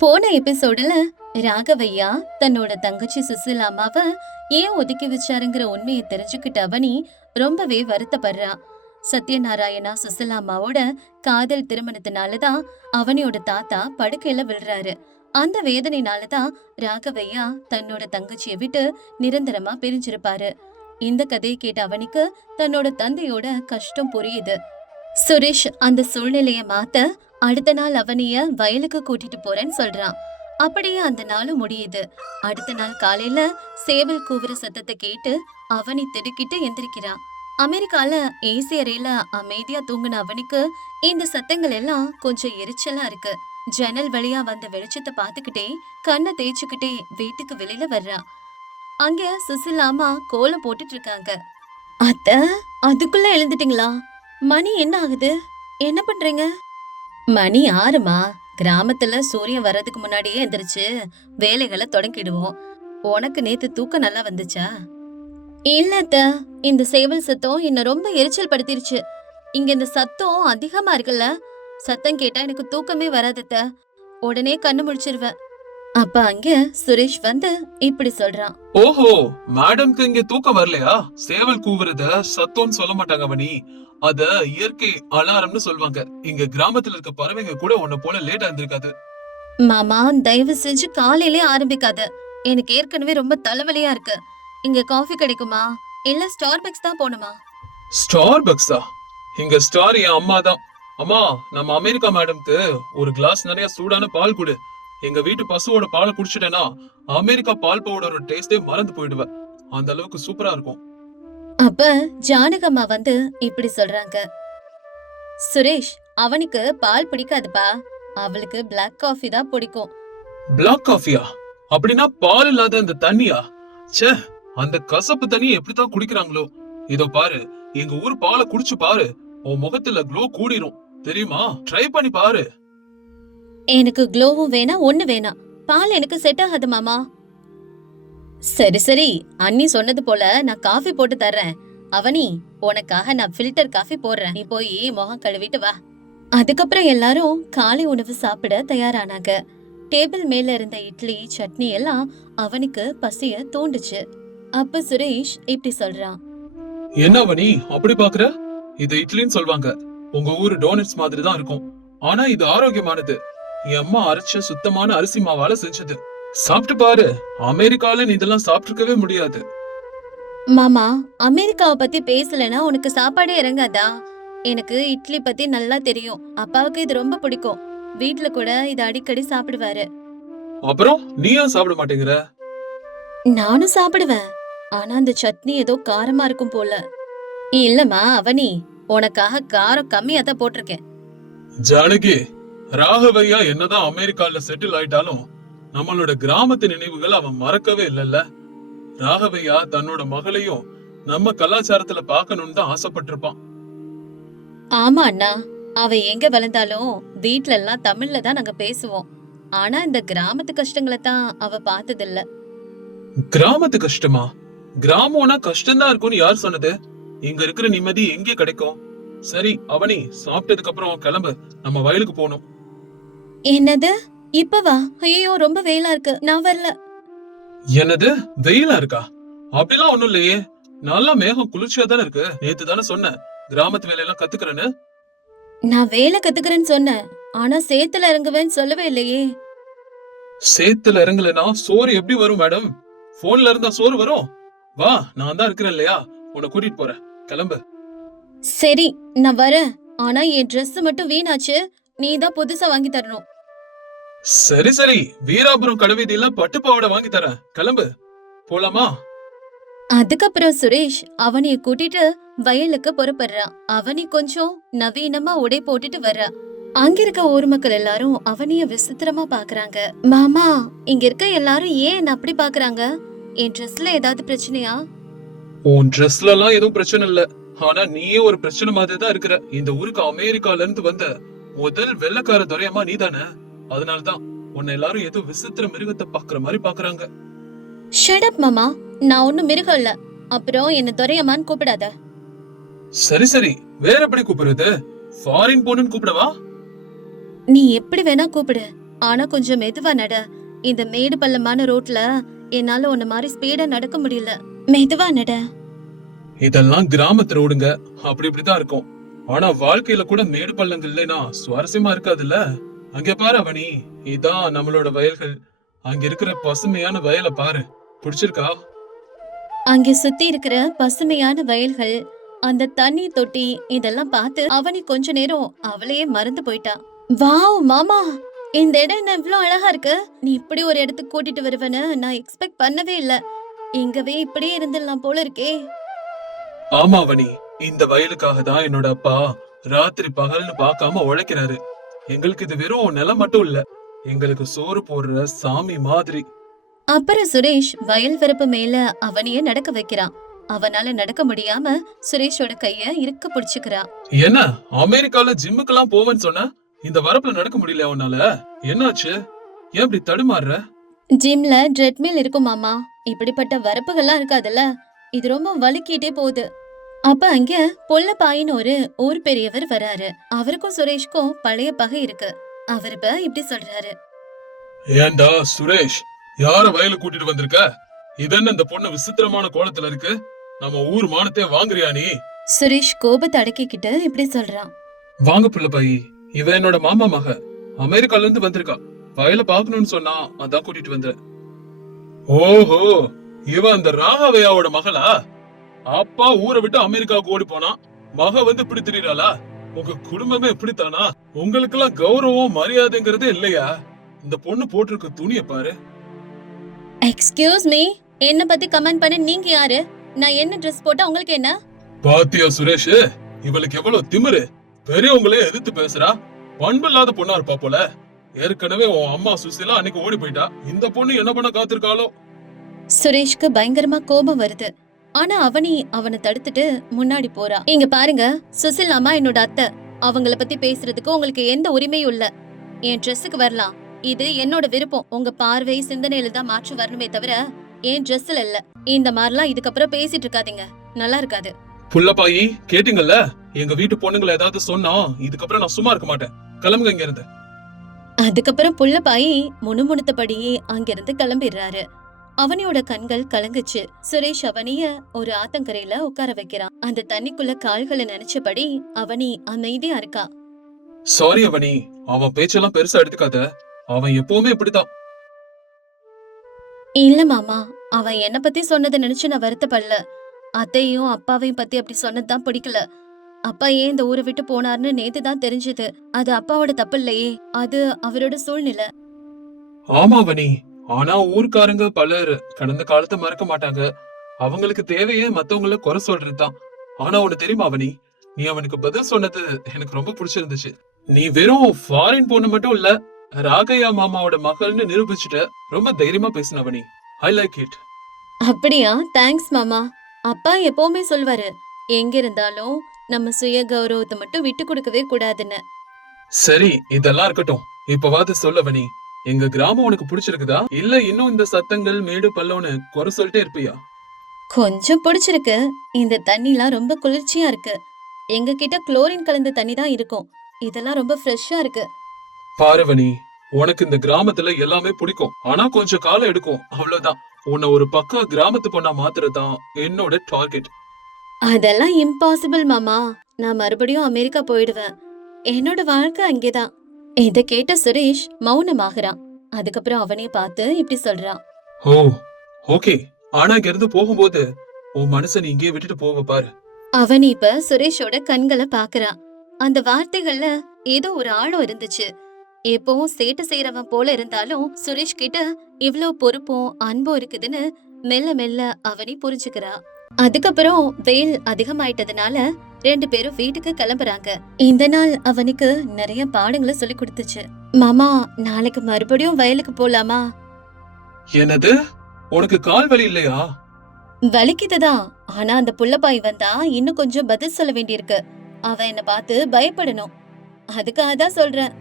போன எபிசோடுல ராகவையா தன்னோட தங்கச்சி சுசிலாமாவ ஏன் ஒதுக்கி வச்சாருங்கிற உண்மையை தெரிஞ்சுக்கிட்ட அவனி ரொம்பவே வருத்தப்படுறா. சத்யநாராயணா சுசிலாமாவோட காதல் திருமணத்தினாலதான் அவனியோட தாத்தா படுக்கையில விழுறாரு. அந்த வேதனைனாலதான் ராகவையா தன்னோட தங்கச்சியை விட்டு நிரந்தரமா பிரிஞ்சிருப்பாரு. இந்த கதையை கேட்ட அவனிக்கு தன்னோட தந்தையோட கஷ்டம் புரியுது. சுரேஷ் அந்த சூழ்நிலைய மாத்த அடுத்த நாள் அவனிய வயலுக்கு கூட்டிட்டு போறேன்னு சொல்றான். அப்படியே அந்த நாளும் முடியுது. அடுத்த நாள் காலையில சேவல் கூவுற சத்தத்தை கேட்டு அவனி திடுக்கிட்டு எந்திரிக்கிறான். அமெரிக்கால ஏசி அறையில அமைதியா தூங்குன அவனுக்கு இந்த சத்தங்கள் எல்லாம் கொஞ்சம் எரிச்சலா இருக்கு. ஜன்னல் வழியா வந்த வெளிச்சத்தை பாத்துக்கிட்டே கண்ணை தேய்ச்சுக்கிட்டே வீட்டுக்கு வெளியில வர்றான். அங்க சுசிலாமா கோலம் போட்டுட்டு இருக்காங்க. அத்த, அதுக்குள்ள எழுந்துட்டீங்களா? மணி என்ன ஆகுது? என்ன பண்றீங்க? மணி 6மா. கிராமத்துல சூரியன் வர்றதுக்கு முன்னாடியே எந்திரிச்சு வேலைகளை தொடங்கிடுவோம். உனக்கு நேத்து தூக்கம் நல்லா வந்துச்சா? இல்லத்த, இந்த சேவல் சத்தம் என்ன ரொம்ப எரிச்சல் படுத்திருச்சு. இங்க இந்த சத்தம் அதிகமா இருக்குல்ல, சத்தம் கேட்டா எனக்கு தூக்கமே வராதத்த. உடனே கண்ணு முழிச்சிருவேன். அப்ப அங்க சுரேஷ் வந்து இப்படி சொல்றான். ஓஹோ, மேடம்க்கு இங்க தூக்கம் வரலையா? சேவல் கூவுறத சத்தம்னு சொல்ல மாட்டாங்க அவனி, அத இயற்கை அலாரம்னு சொல்வாங்க. இங்க கிராமத்துல இருக்க பறவைங்க கூட உன்ன போல லேட்டா இருந்திருக்காது. மாமா, தயவு செஞ்சு காலையிலே ஆரம்பிக்காத. எனக்கு ஏற்கனவே ரொம்ப தலைவலியா இருக்கு. இங்க காஃபி கிடைக்குமா இல்ல ஸ்டார்பக்ஸ் தான் போணுமா? ஸ்டார்பக்ஸா? இங்க ஸ்டார் என் அம்மா தான். அம்மா, நம்ம அமெரிக்கா மேடம்க்கு ஒரு கிளாஸ் நிறைய சூடான பால் கொடு. எங்க வீட்டு பசுவோட பாலை குடிச்சிட்டேன்னா அமெரிக்கா பால் பவுடரோட டேஸ்டே மறந்து போயிடுவேன். அந்த அளவுக்கு சூப்பரா இருக்கும். அப்ப ஜானகம்மா வந்து இப்படி சொல்றாங்க. சுரேஷ், அவனுக்கு பால் பிடிக்காதுப்பா. அவளுக்கு பிளாக் காஃபி தான் பிடிக்கும். பிளாக் காஃபியா? அப்படின்னா பால் இல்லாத அந்த தண்ணியா? ச்சே, அந்த கசப்பு தண்ணி எப்படித்தான் குடிக்கிறாங்களோ. இதோ பாரு, எங்க ஊர் பாலை குடிச்சு பாரு, உன் முகத்துல க்ளோ கூடிரும். தெரியுமா? ட்ரை பண்ணி பாரு. எனக்கு க்ளோவும் வேணாம், ஒண்ணு வேணாம். பால் எனக்கு செட் ஆகாது மாமா. சரி சரி, அண்ணி சொன்னது போல நான் காஃபி போட்டு தர்றேன். அவனி, உனக்காக நான் ஃபில்டர் காஃபி போடுறேன். நீ போய் முகம் கழுவிட்டு வா. அதுக்கப்புறம் எல்லாரும் காலை உணவு சாப்பிட தயாரானாங்க. டேபிள் மேல இருந்த இட்லி சட்னி எல்லாம் அவனுக்கு பசிய தூண்டுச்சு. அப்ப சுரேஷ் இப்படி சொல்றான். என்ன அவனி அப்படி பாக்குற? இது இட்லின்னு சொல்வாங்க. உங்க ஊரு டோனட்ஸ் மாதிரி தான் இருக்கும். ஆனா இது ஆரோக்கியமானது. என் அம்மா அரைச்ச சுத்தமான அரிசி மாவால செஞ்சது. சாப்பிட்டு பாரு. அமெரிக்கால நீ இதெல்லாம் சாப்பிட்டுருக்கவே முடியாது. மாமா, அமெரிக்காவை பத்தி பேசலனா உனக்கு சாப்பாடே இறங்காதா? எனக்கு இட்லி பத்தி நல்லா தெரியும். அப்பாவுக்கு இது ரொம்ப பிடிக்கும். வீட்ல கூட இது அடிக்கடி சாப்பிடுவாரு. அப்புறம் நீ ஏன் சாப்பிட மாட்டேங்கிற? நானும் சாப்பிடுவேன். ஆனா அந்த சட்னி ஏதோ காரமா இருக்கும் போல. இல்லம்மா அவனி, உனக்காக காரம் கம்மியா தான் போட்டிருக்கேன். ஜானகி, ராகவையா என்னதான் அமெரிக்கால செட்டில் ஆயிட்டாலும் நம்மளோட கிராமத்து நினைவுகள் அவன் மறக்கவே இல்லல்ல. ராகவையா தன்னோட மகளையும் நம்ம கலாச்சாரத்துல பாக்கணும்னு தான் ஆசைப்பட்டிருப்பான். ஆமா அண்ணா, அவ எங்க வளர்ந்தாலும் வீட்ல எல்லாம் தமிழ்ல தான் நாங்க பேசுவோம். ஆனா இந்த கிராமத்து கஷ்டங்களை தான் அவ பார்த்ததில்ல. கிராமத்து கஷ்டமா? கிராமம்னா கஷ்டம்தான் இருக்கும்னு யார் சொன்னது? இங்க இருக்கிற நிம்மதி எங்கே கிடைக்கும்? சரி அவனி, சாப்பிட்டதுக்கு அப்புறம் கிளம்பு, நம்ம வயலுக்கு போகணும். என்னது? இப்பவா? ஐயோ, ரொம்ப வெயிலா இருக்கு, நான் வரல. என்னது, வெயிலா இருக்கா? அப்படிலாம் ஒண்ணும் இல்லையே, நல்லா மேகம் குளிர்ச்சியா தானே இருக்கு. நேத்து தானே சொன்ன கிராமத்து வேலையெல்லாம் கத்துக்கிறேன்னு. நான் வேலை கத்துக்கிறேன்னு சொன்னேன், ஆனா சேத்துல இறங்குவேன்னு சொல்லவே இல்லையே. சேத்துல இறங்கலனா சோறு எப்படி வரும் மேடம்? போன்ல இருந்தா சோறு வரும். வா, நான் தான் இருக்கிறேன் இல்லையா, உன்னை கூட்டிட்டு போறேன். கிளம்பு. சரி, நான் வரேன். ஆனா என் Dress மட்டும் வீணாச்சு. நீ தான் புதுசா வாங்கி தரணும். சரி சரி, வீராபுரம் கடைவீதியில பட்டு பாவாடை வாங்கி தரேன். கிளம்பு, போலாமா? அதுக்கப்புறம் சுரேஷ் அவனைய கூட்டிட்டு வயலுக்கு புறப்படுறான். அவனி கொஞ்சம் நவீனமா உடை போட்டுட்டு வர்றா. அங்க இருக்க ஊர் மக்கள் எல்லாரும் அவனைய விசித்திரமா பாக்குறாங்க. மாமா, இங்க இருக்க எல்லாரும் ஏன் என்ன அப்படி பாக்குறாங்க? என் Dressல ஏதாவது பிரச்சனையா? உன் ட்ரெஸ்ல எல்லாம் எதுவும் பிரச்சனை இல்ல. ஆனா நீயே ஒரு பிரச்சனை மாதிரி தான் இருக்கிற. இந்த ஊருக்கு அமெரிக்கால இருந்து வந்த முதல் வெள்ளக்கார துரையம்மா நீதானே. அதனாலதான் உன்னை எல்லாரும் ஏதோ விசித்திர மிருகத்தை பாக்குற மாதிரி பாக்குறாங்க. ஷட் அப் மாமா, நான் ஒண்ணும் மிருகம் இல்ல. அப்புறம் என்ன துரையம்மான்னு கூப்பிடாத. சரி சரி, வேற எப்படி கூப்பிடுறது? ஃபாரின் பொண்ணுன்னு கூப்பிடவா? நீ எப்படி வேணா கூப்பிடு. ஆனா கொஞ்சம் மெதுவா நட. இந்த மேடு பள்ளமான ரோட்ல என்னால உன்ன மாதிரி ஸ்பீடா நடக்க முடியல. மெதுவா நட. இதெல்லாம் கிராமத்து ரோடுங்க, அப்படி இப்படிதான் இருக்கும். ஆனா வாழ்க்கையில கூட மேடு பள்ளங்கள் இல்லைன்னா சுவாரஸ்யமா இருக்காதுல்ல. அங்க பாரு அவனி, இதான் நம்மளோட வயல்கள். அங்க இருக்கிற பசுமையான வயலை பாரு, பிடிச்சிருக்கா? அங்க சுத்தி இருக்கிற பசுமையான வயல்கள், அந்த தண்ணீர் தொட்டி இதெல்லாம் பார்த்து அவனி கொஞ்ச நேரம் அவளையே மறந்து போயிட்டா. வாவ் மாமா, இந்த இடம் என்ன இவ்ளோ அழகா இருக்கு. நீ இப்படி ஒரு இடத்துக்கு கூட்டிட்டு வருவேன்னு நான் எக்ஸ்பெக்ட் பண்ணவே இல்ல. இங்கவே இப்படியே இருந்துடலாம் போல இருக்கே. ஆமா அவனி, இந்த வயலுக்காக தான் என்னோட அப்பா ராத்திரி பகல்னு பார்க்காம உழைக்கிறாரு. எங்களுக்கு இது வெறும் நிலம் மட்டும் இல்ல, எங்களுக்கு சோறு போடுற சாமி மாதிரி. அப்புறம் சுரேஷ் வயல் வரப்பு மேல அவனையே நடக்க வைக்கிறான். அவனால நடக்க முடியாம சுரேஷோட கைய இறுக்க பிடிச்சுக்கிறான். என்ன, அமெரிக்கால ஜிம்முக்கெல்லாம் போவேன்னு சொன்ன, இந்த வரப்புல நடக்க முடியல உன்னால? என்னாச்சு? ஏன் இப்படி தடுமாறுற? ஜிம்ல ட்ரெட்மில் இருக்கும் மாமா. இப்படிப்பட்ட வரப்புகள்லாம் இருக்காதுல்ல. இது ரொம்ப வலிக்கிட்டே போகுது. அப்ப அங்க பொல்லப்பாயின்னு ஒரு ஊர் பெரியவர் வராரு. அவருக்கும் சுரேஷ்க்கும் பழைய பகை இருக்கு. அவர் இப்ப இப்படி சொல்றாரு. ஏன்டா சுரேஷ், யார வயலு கூட்டிட்டு வந்திருக்க? இதென்ன இந்த பொண்ணு விசித்திரமான கோலத்துல இருக்கு? நம்ம ஊர் மானத்தை வாங்குறியா நீ? சுரேஷ் கோபத்தை அடக்கிக்கிட்டு இப்படி சொல்றான். வாங்க பிள்ளைப்பாயி, இவ என்னோட மாமா மக, அமெரிக்கால இருந்து வந்திருக்கா. வயல பாக்கணும்னு சொன்னா அதான் கூட்டிட்டு வந்தேன். ஓஹோ, இவ அந்த ராகவையாவோட மகளா? அப்பா ஊரை விட்டு அமெரிக்காவுக்கு ஓடி போனா, மக வந்து இப்படி திரியறாளா? உங்க குடும்பமே இப்படித்தானா? உங்களுக்கு எல்லாம் கௌரவம் மரியாதைங்கிறதே இல்லையா? இந்த பொண்ணு போட்டிருக்க துணியை பாரு. எக்ஸ்கியூஸ் மீ, என்ன பத்தி கமெண்ட் பண்ண நீங்க யாரு? நான் என்ன ட்ரெஸ் போட்டா உங்களுக்கு என்ன? பாத்தியா சுரேஷ், இவளுக்கு எவ்வளவு திமிரு! பெரியவங்களே எதிர்த்து பேசுறா. பண்பு இல்லாத பொண்ணா இருப்பா போல. ஏற்கனவே உன் அம்மா சுசிலா அன்னைக்கு ஓடி போயிட்டா. இந்த பொண்ணு என்ன பண்ண காத்திருக்காளோ? சுரேஷ்க்கு பயங்கரமா கோபம் வருது. ஆனா அவனை தடுத்துட்டு முன்னாடி போறா. இங்க பாருங்க, சுசில் அம்மா என்னோட அத்தை. அவங்கள பத்தி பேசுறதுக்கு உங்களுக்கு எந்த உரிமையும் இல்ல. என் ட்ரெஸ்ஸுக்கு வரலாம். இது என்னோட விருப்பம். உங்க பார்வை சிந்தனையில தான் மாற்று வரணுமே தவிர என் ட்ரெஸ்ல இல்ல. இந்த மாதிரிலாம் இதுக்கப்புறம் பேசிட்டு இருக்காதீங்க, நல்லா இருக்காது. புள்ளப்பாயி, கேட்டீங்கல்ல? எங்க வீட்டு பொண்ணுங்களை ஏதாவது சொன்னா இதுக்கப்புறம் நான் சும்மா இருக்க மாட்டேன். கிளம்புங்க இங்க இருந்து. அதுக்கப்புறம் புள்ளப்பாயி முணுமுணுத்தபடியே அங்கிருந்து கிளம்பிடுறாரு. அவனியோட கண்கள் கலங்குச்சு. சுரேஷ் அவனிய ஒரு ஆத்தங்கரையில உட்கார வைக்கிறான். அந்த தண்ணிக்குள்ள கால்களை நினைச்சபடி அவனி அமைதியா இருக்கா. சாரி அவனி, அவன் பேச்செல்லாம் பெருசா எடுத்துக்காத. அவன் எப்பவுமே இப்படித்தான். இல்ல மாமா, அவன் என்ன பத்தி சொன்னதை நினைச்சு நான் வருத்தப்படல. அத்தையும் அப்பாவையும் பத்தி அப்படி சொன்னதுதான் பிடிக்கல. அப்பா ஏன் இந்த ஊரை விட்டு போனார்னு நேத்து தான் தெரிஞ்சது. அது அப்பாவோட தப்பு இல்லையே, அது அவரோட சூழ்நிலை. ஆமா அவனி, ஆனா ஊர்க்காரங்க பலர் கடந்த காலத்தை மறக்க மாட்டாங்க. அவங்களுக்கு தேவையே மத்தவங்கள குறை சொல்றதுதான். ஆனா உனக்கு தெரியுமா அவனி, நீ அவனுக்கு பதில் சொன்னது எனக்கு ரொம்ப பிடிச்சிருந்துச்சு. நீ வெறும் ஃபாரின் பொண்ணு மட்டும் இல்ல, ராகையா மாமாவோட மகள்னு நிரூபிச்சுட்ட. ரொம்ப தைரியமா பேசின அவனி. I like it. அப்படியா? தேங்க்ஸ் மாமா. அப்பா எப்பவுமே சொல்வாரு, எங்க இருந்தாலும் நம்ம சுய கௌரவத்தை மட்டும் விட்டு கொடுக்கவே கூடாதுன்னு. சரி, இதெல்லாம் இருக்கட்டும். இப்பவாது சொல்லவனி, எங்க கிராமம் உனக்கு பிடிச்சிருக்குதா இல்ல இன்னும் இந்த சத்தங்கள் மேடு பல்லோன்னு குறை சொல்லிட்டே இருப்பியா? கொஞ்சம் பிடிச்சிருக்கு. இந்த தண்ணிலாம் ரொம்ப குளிர்ச்சியா இருக்கு. எங்க கிட்ட குளோரின் கலந்த தண்ணி தான் இருக்கும். இதெல்லாம் ரொம்ப ஃப்ரெஷ்ஷா இருக்கு. பாருவனி, உனக்கு இந்த கிராமத்துல எல்லாமே பிடிக்கும். ஆனா கொஞ்சம் காலம் எடுக்கும், அவ்வளவுதான். உன்னை ஒரு பக்கா கிராமத்து பொண்ணா மாத்துறதுதான் என்னோட டார்கெட். அதெல்லாம் இம்பாசிபிள் மாமா. நான் மறுபடியும் அமெரிக்கா போயிடுவேன். என்னோட வாழ்க்கை அங்கேதான். இத கேட்ட சுரேஷ் மௌனமாகறான். அதுக்கப்புறம் அவனைய பார்த்து இப்படி சொல்றான். ஓ, ஓகே. ஆனா இங்க இருந்து போகும்போது உன் மனசை நீ இங்கே விட்டுட்டு போவ பாரு. அவன் இப்ப சுரேஷோட கண்களை பாக்குறான். அந்த வார்த்தைகள்ல ஏதோ ஒரு ஆழம் இருந்துச்சு. எப்பவும் சேட்டை செய்யறவன் போல இருந்தாலும் சுரேஷ் கிட்ட இவ்ளோ பொறுப்பும் அன்பும் இருக்குதுன்னு மெல்ல மெல்ல அவனி புரிஞ்சுக்கிறா. அதுக்கப்புறம் வெயில் அதிகமாயிட்டதுனால 2 பேரும் வீட்டுக்கு கிளம்புறாங்க. இந்த நாள் அவனுக்கு நிறைய பாடங்களை சொல்லி கொடுத்துச்சு. மாமா, நாளைக்கு மறுபடியும் வயலுக்கு போலாமா? என்னது, உனக்கு கால் வலி இல்லையா? வலிக்குதுதான். ஆனா அந்த புள்ளப்பாய் வந்தா இன்னும் கொஞ்சம் பதில் சொல்ல வேண்டியிருக்கு. அவன் என்ன பார்த்து பயப்படணும். அதுக்காக தான் சொல்றேன்.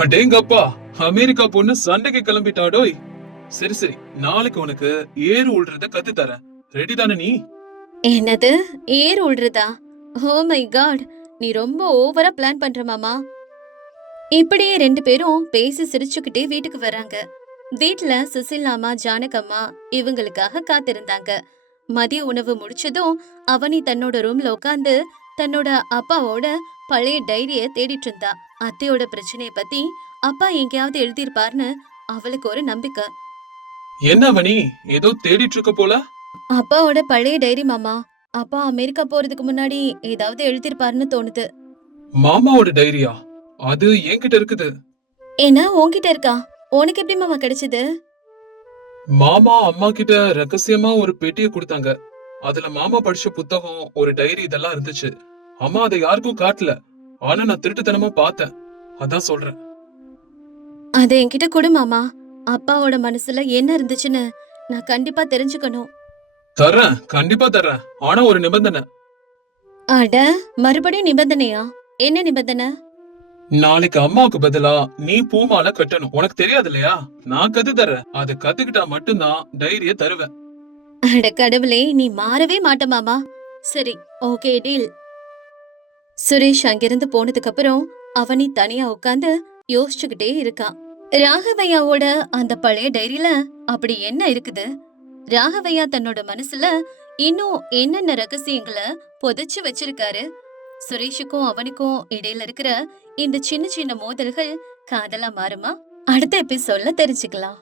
அடேங்கப்பா, அமெரிக்கா பொண்ணு சண்டைக்கு கிளம்பிட்டாடோய். சரி சரி, நாளைக்கு உனக்கு ஏறு உள்றத கத்து தரேன். ரெடி தானே நீ? என்னது, ஏர் உள்றதா? ஓ மை காட், நீ ரொம்ப ஓவரா பிளான் பண்ற மாமா. இப்படியே 2 பேரும் பேசி சிரிச்சுக்கிட்டே வீட்டுக்கு வராங்க. வீட்ல சுசிலாமா, ஜானகம்மா இவங்களுக்காக காத்திருந்தாங்க. மதிய உணவு முடிச்சதும் அவனி தன்னோட ரூம்ல உட்காந்து தன்னோட அப்பாவோட பழைய டைரிய தேடிட்டு இருந்தா. அத்தையோட பிரச்சனைய பத்தி அப்பா எங்கேயாவது எழுதியிருப்பார்னு அவளுக்கு ஒரு நம்பிக்கை. என்ன அவனி ஏதோ தேடிட்டு இருக்க போல? அப்பாவோட பழைய டைரி மாமா. அப்பா அமெரிக்கா போறதுக்கு முன்னாடி ஏதாவது எழுதியிருப்பாருன்னு தோணுது. மாமாவோட டைரியா? அது என்கிட்ட இருக்குது. ஏன்னா உன்கிட்ட இருக்கா? உனக்கு எப்படி மாமா கிடைச்சது? மாமா அம்மா கிட்ட ரகசியமா ஒரு பெட்டியை கொடுத்தாங்க. அதுல மாமா படிச்ச புத்தகம், ஒரு டைரி இதெல்லாம் இருந்துச்சு. அம்மா அதை யாருக்கும் காட்டல. ஆனா நான் திருட்டுத்தனமா பார்த்தேன். அதான் சொல்றேன். அதை என்கிட்ட கொடு மாமா. அப்பாவோட மனசுல என்ன இருந்துச்சுன்னு நான் கண்டிப்பா தெரிஞ்சுக்கணும். தர்றேன், கண்டிப்பா தர்றேன். ஆனா ஒரு நிபந்தனை. அட, மறுபடியும் நிபந்தனையா? என்ன நிபந்தனை? நாளைக்கு அம்மாவுக்கு பதிலா நீ பூமாலை கட்டணும். உனக்கு தெரியாது இல்லையா? நான் கத்து தர்றேன். அது கத்துக்கிட்டா மட்டும்தான் டைரிய தருவேன். அட கடவுளே, நீ மாறவே மாட்ட மாமா. சரி, ஓகே டீல். சுரேஷ் அங்கிருந்து போனதுக்கு அப்புறம் அவனி தனியா உட்கார்ந்து யோசிச்சுக்கிட்டே இருக்கான். ராகவையாவோட அந்த பழைய டைரியில அப்படி என்ன இருக்குது? ராகவையா தன்னோட மனசுல இன்னும் என்னென்ன ரகசியங்களை புதைச்சு வச்சிருக்காரு? சுரேஷுக்கும் அவனுக்கும் இடையில இருக்கிற இந்த சின்ன சின்ன மோதல்கள் காதலா மாறுமா? அடுத்த எபிசோட்ல தெரிஞ்சுக்கலாம்.